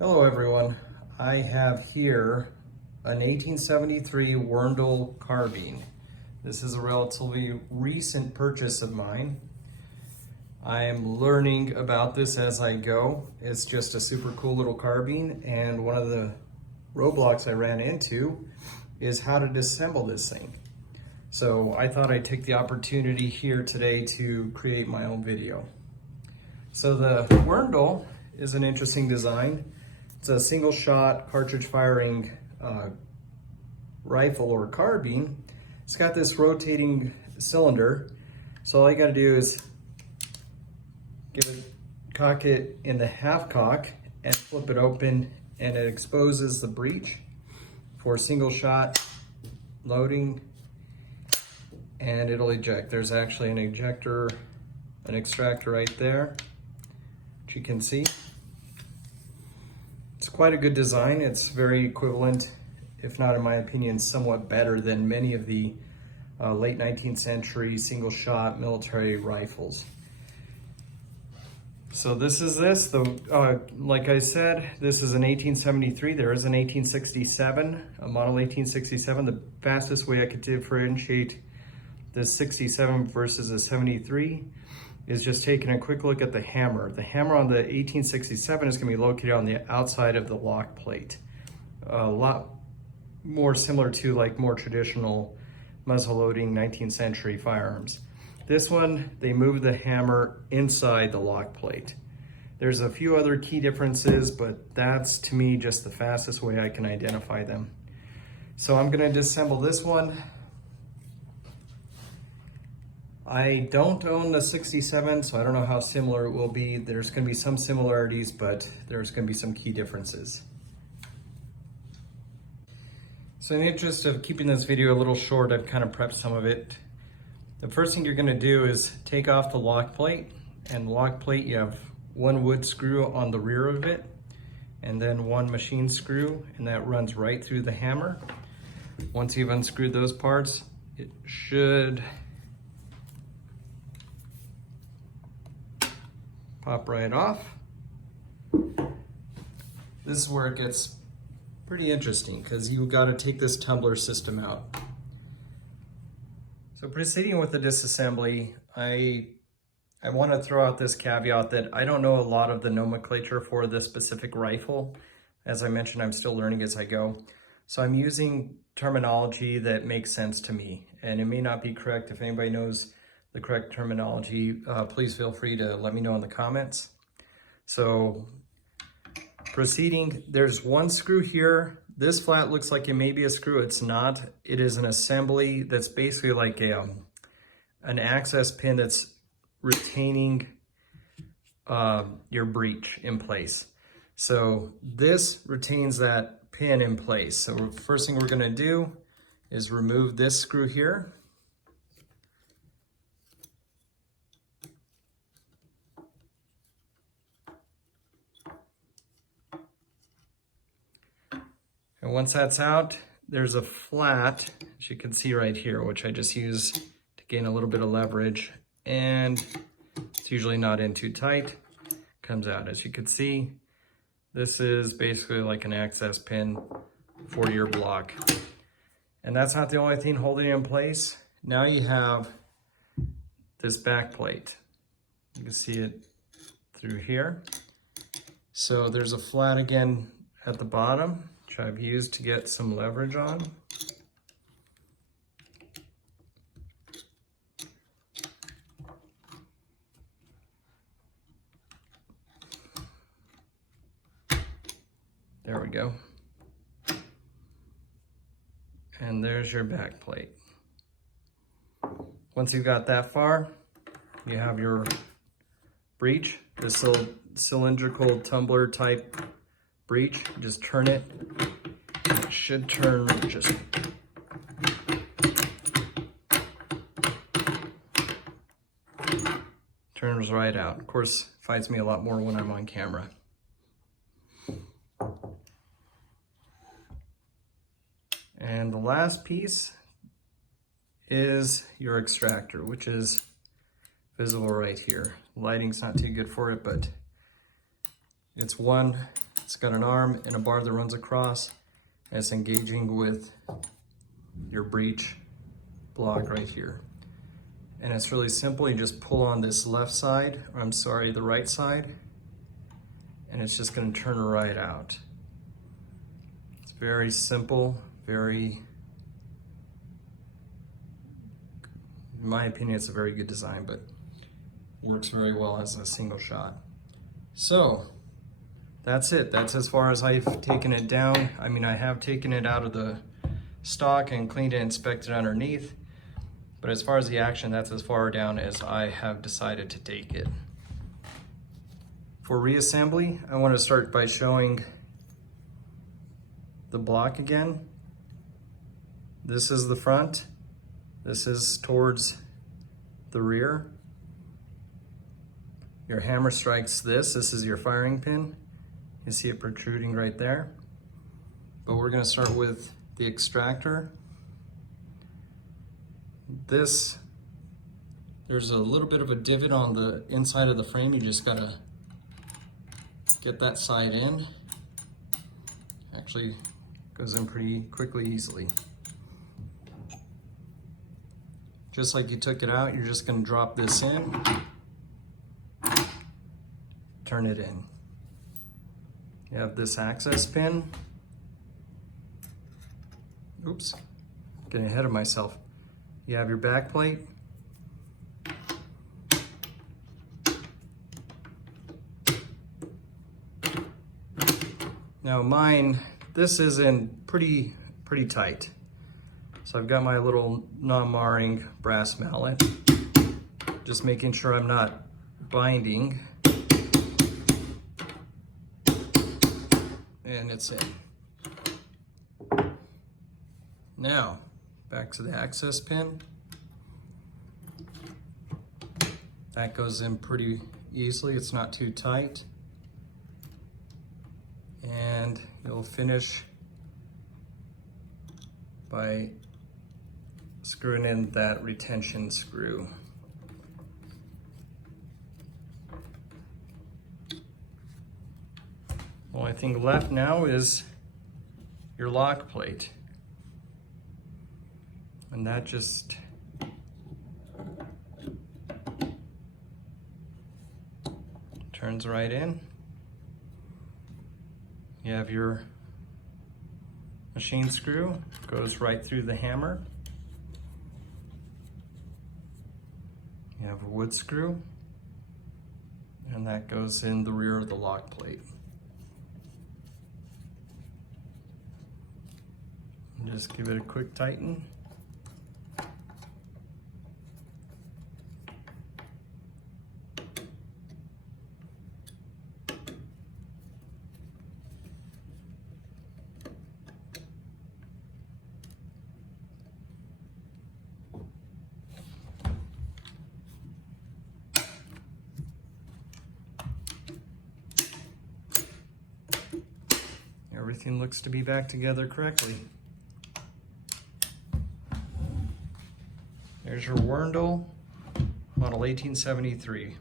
Hello everyone. I have here an 1873 Werndl carbine. This is a relatively recent purchase of mine. I am learning about this as I go. It's just a super cool little carbine, and one of the roadblocks I ran into is how to disassemble this thing. So I thought I'd take the opportunity here today to create my own video. So the Werndl is an interesting design. It's a single shot cartridge firing rifle or carbine. It's got this rotating cylinder. So all you gotta do is cock it in the half cock and flip it open, and it exposes the breech for single shot loading, and it'll eject. There's actually an ejector, an extractor right there, which you can see. It's quite a good design. It's very equivalent, if not in my opinion, somewhat better than many of the late 19th century single shot military rifles. So this is like I said, this is an 1873. There is an 1867, a model 1867. The fastest way I could differentiate this 67 versus a 73 is just taking a quick look at the hammer. The hammer on the 1867 is going to be located on the outside of the lock plate. A lot more similar to like more traditional muzzle loading 19th century firearms. This one, they moved the hammer inside the lock plate. There's a few other key differences, but that's to me just the fastest way I can identify them. So I'm going to disassemble this one. I don't own the 67, so I don't know how similar it will be. There's going to be some similarities, but there's going to be some key differences. So in the interest of keeping this video a little short, I've kind of prepped some of it. The first thing you're going to do is take off the lock plate. And the lock plate, you have one wood screw on the rear of it, and then one machine screw, and that runs right through the hammer. Once you've unscrewed those parts, it should pop right off. This is where it gets pretty interesting, because you've got to take this tumbler system out. So proceeding with the disassembly, I want to throw out this caveat that I don't know a lot of the nomenclature for this specific rifle. As I mentioned, I'm still learning as I go. So I'm using terminology that makes sense to me, and it may not be correct. If anybody knows the correct terminology, please feel free to let me know in the comments. So proceeding, there's one screw here. This flat looks like it may be a screw. It's not. It is an assembly that's basically like an access pin that's retaining your breech in place. So this retains that pin in place. So first thing we're going to do is remove this screw here. And once that's out, there's a flat, as you can see right here, which I just use to gain a little bit of leverage, and it's usually not in too tight. Comes out. As you can see, this is basically like an access pin for your block. And that's not the only thing holding it in place. Now you have this back plate. You can see it through here. So there's a flat again at the bottom, which I've used to get some leverage on. There we go. And there's your back plate. Once you've got that far, you have your breech, this little cylindrical tumbler type breech. Just turn it. It should turn just turns right out. Of course, fights me a lot more when I'm on camera. And the last piece is your extractor, which is visible right here. Lighting's not too good for it, but it's It's got an arm and a bar that runs across, and it's engaging with your breech block right here. And it's really simple. You just pull on this left side, or I'm sorry, the right side, and it's just going to turn right out. It's very simple, very, in my opinion, it's a very good design, but works very well as a single shot. So that's it. That's as far as I've taken it down. I mean, I have taken it out of the stock and cleaned it, inspected underneath. But as far as the action, that's as far down as I have decided to take it. For reassembly, I want to start by showing the block again. This is the front. This is towards the rear. Your hammer strikes this. This is your firing pin. You see it protruding right there. But we're going to start with the extractor. There's a little bit of a divot on the inside of the frame. You just gotta get that side in. Actually goes in pretty quickly, easily. Just like you took it out, you're just gonna drop this in, turn it in. You have this access pin. Oops, getting ahead of myself. You have your back plate. Now mine, this is in pretty tight. So I've got my little non-marring brass mallet. Just making sure I'm not binding. And it's in. Now, back to the access pin. That goes in pretty easily, it's not too tight. And you'll finish by screwing in that retention screw. Only thing left now is your lock plate. And that just turns right in. You have your machine screw, goes right through the hammer. You have a wood screw, and that goes in the rear of the lock plate. And just give it a quick tighten. Everything looks to be back together correctly. There's your Werndl Model 1873.